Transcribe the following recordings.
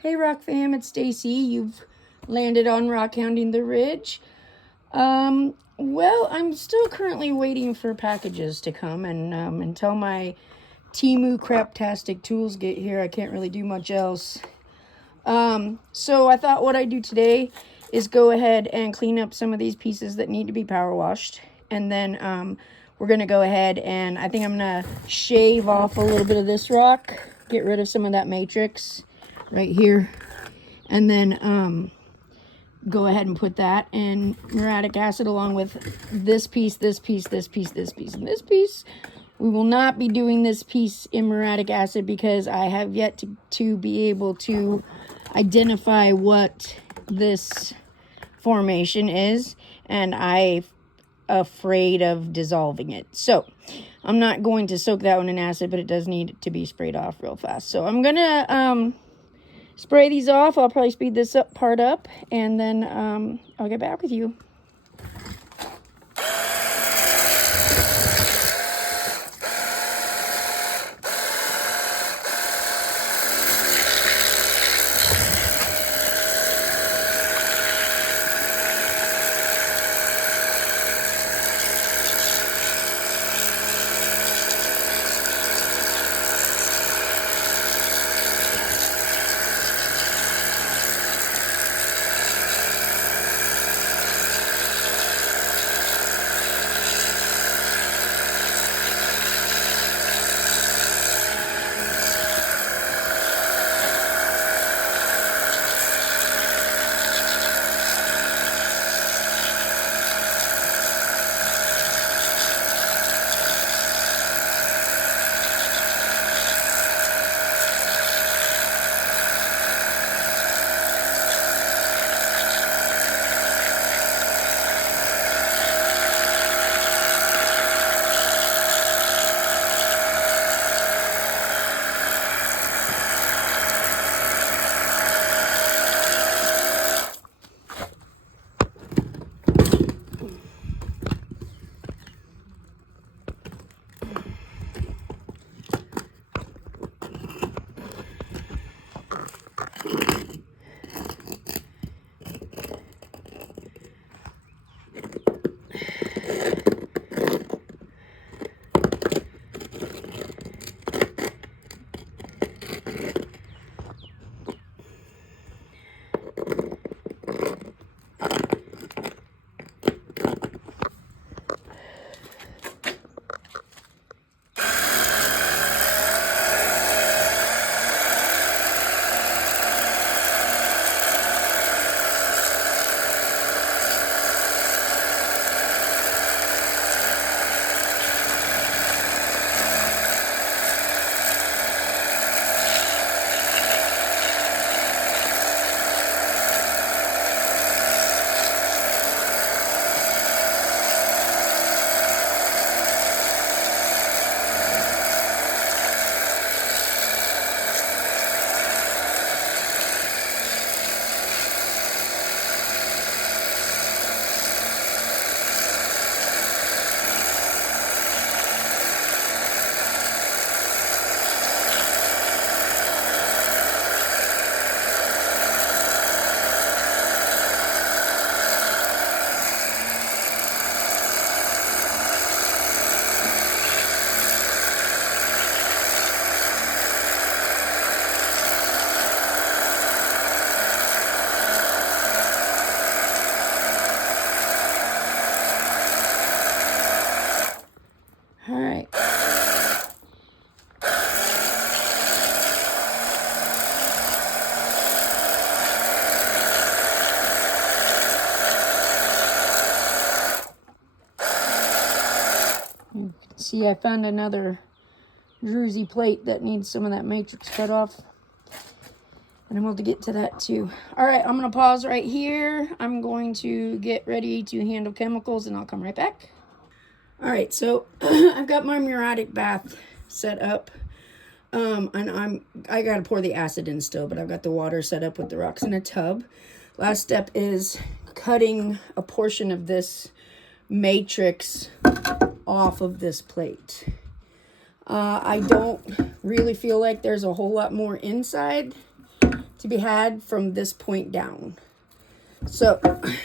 Hey Rock fam, it's Stacy. You've landed on Rock Hounding the Ridge. Well, I'm still currently waiting for packages to come, and until my Temu craptastic tools get here, I can't really do much else. So I thought what I'd do today is go ahead and clean up some of these pieces that need to be power washed, and then we're gonna go ahead and I think I'm gonna shave off a little bit of this rock, get rid of some of that matrix right here, and then go ahead and put that in muriatic acid along with this piece, this piece, this piece, this piece, and this piece. We will not be doing this piece in muriatic acid because I have yet to be able to identify what this formation is, and I'm afraid of dissolving it. So I'm not going to soak that one in acid, but it does need to be sprayed off real fast. So I'm gonna spray these off. I'll probably speed this part up, and then I'll get back with you. All right. You can see I found another Drusy plate that needs some of that matrix cut off, and I'm able to get to that too. All right, I'm going to pause right here. I'm going to get ready to handle chemicals, and I'll come right back. All right, so I've got my muriatic bath set up, and I gotta pour the acid in still, but I've got the water set up with the rocks in a tub. Last step is cutting a portion of this matrix off of this plate. I don't really feel like there's a whole lot more inside to be had from this point down. So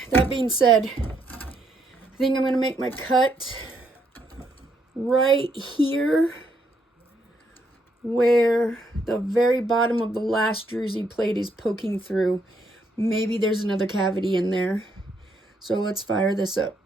that being said, I think I'm going to make my cut right here where the very bottom of the last Drusy plate is poking through. Maybe there's another cavity in there. So let's fire this up.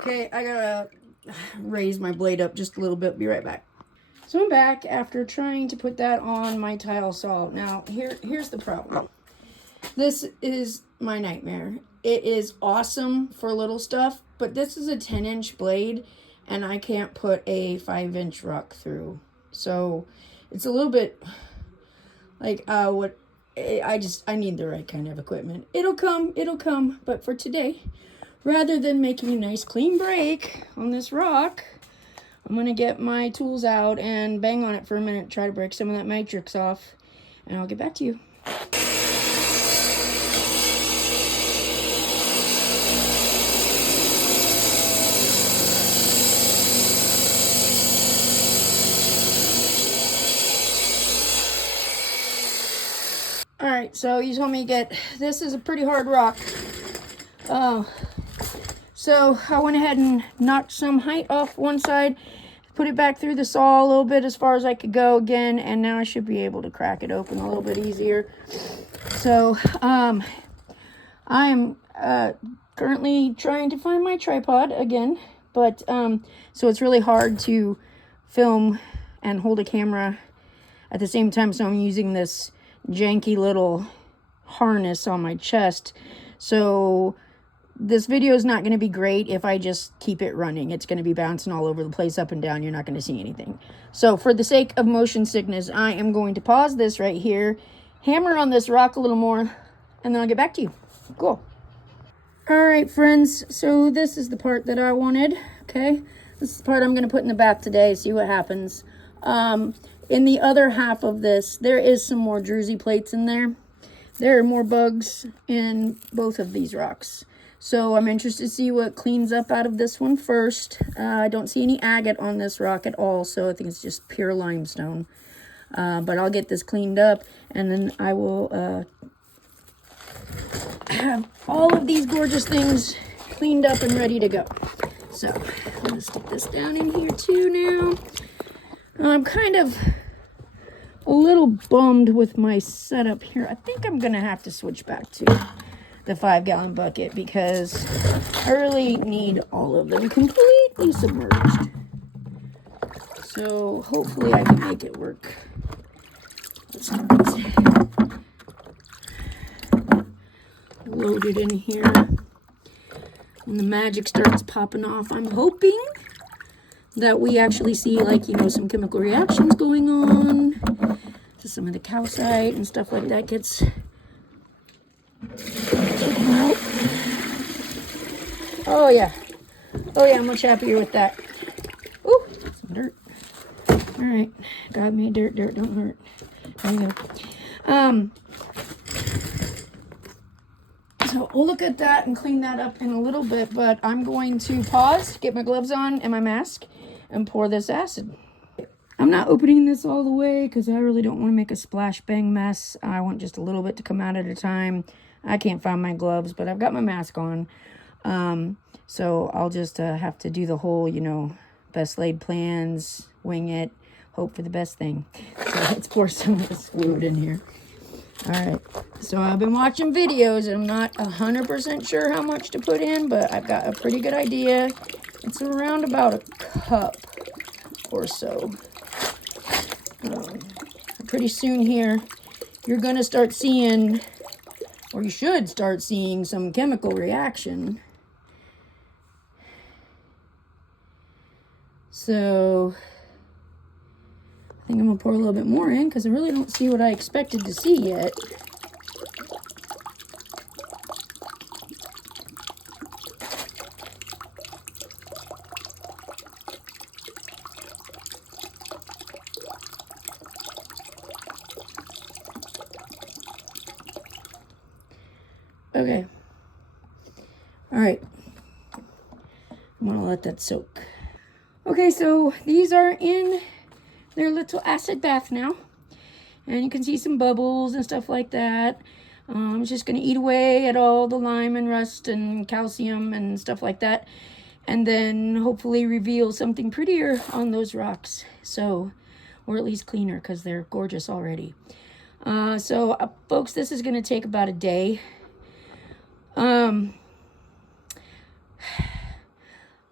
Okay, I gotta raise my blade up just a little bit. Be right back. So I'm back after trying to put that on my tile saw. Now, here's the problem. This is my nightmare. It is awesome for little stuff, but this is a 10-inch blade, and I can't put a 5-inch rock through. So it's a little bit like I need the right kind of equipment. It'll come, but for today, rather than making a nice clean break on this rock, I'm going to get my tools out and bang on it for a minute, try to break some of that matrix off, and I'll get back to you. Alright, so you told me to get, this is a pretty hard rock. So I went ahead and knocked some height off one side, put it back through the saw a little bit as far as I could go again, and now I should be able to crack it open a little bit easier. So I am currently trying to find my tripod again, but so it's really hard to film and hold a camera at the same time, so I'm using this janky little harness on my chest. So this video is not going to be great if I just keep it running. It's going to be bouncing all over the place, up and down. You're not going to see anything. So for the sake of motion sickness, I am going to pause this right here, hammer on this rock a little more, and then I'll get back to you. Cool. All right, friends. So this is the part that I wanted. Okay. This is the part I'm going to put in the bath today. See what happens. In the other half of this, there is some more Drusy plates in there. There are more bugs in both of these rocks. So I'm interested to see what cleans up out of this one first. I don't see any agate on this rock at all, so I think it's just pure limestone. But I'll get this cleaned up, and then I will have all of these gorgeous things cleaned up and ready to go. So I'm going to stick this down in here too now. I'm kind of a little bummed with my setup here. I think I'm going to have to switch back to the 5-gallon bucket because I really need all of them completely submerged. So hopefully I can make it work. Let's get this loaded in here. When the magic starts popping off, I'm hoping that we actually see, like, you know, some chemical reactions going on. So some of the calcite and stuff like that gets out. Oh yeah, I'm much happier with that. Ooh, some dirt. All right, got me. Dirt don't hurt. There you go. So we'll look at that and clean that up in a little bit, but I'm going to pause, get my gloves on and my mask, and pour this acid. I'm not opening this all the way because I really don't want to make a splash bang mess. I want just a little bit to come out at a time. I can't find my gloves, but I've got my mask on. So I'll just have to do the whole, you know, best laid plans, wing it, hope for the best thing. So let's pour some of this fluid in here. All right, so I've been watching videos, and I'm not 100% sure how much to put in, but I've got a pretty good idea. It's around about a cup or so. Pretty soon here, you're going to start seeing, or you should start seeing, some chemical reaction. So I think I'm gonna pour a little bit more in because I really don't see what I expected to see yet. Okay. All right. I'm gonna let that soak. Okay, so these are in their little acid bath now. And you can see some bubbles and stuff like that. It's just gonna eat away at all the lime and rust and calcium and stuff like that. And then hopefully reveal something prettier on those rocks. So, or at least cleaner because they're gorgeous already. Folks, this is gonna take about a day.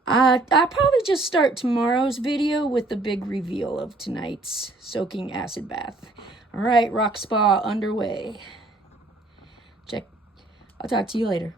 I'll probably just start tomorrow's video with the big reveal of tonight's soaking acid bath. All right, rock spa underway. Check. I'll talk to you later.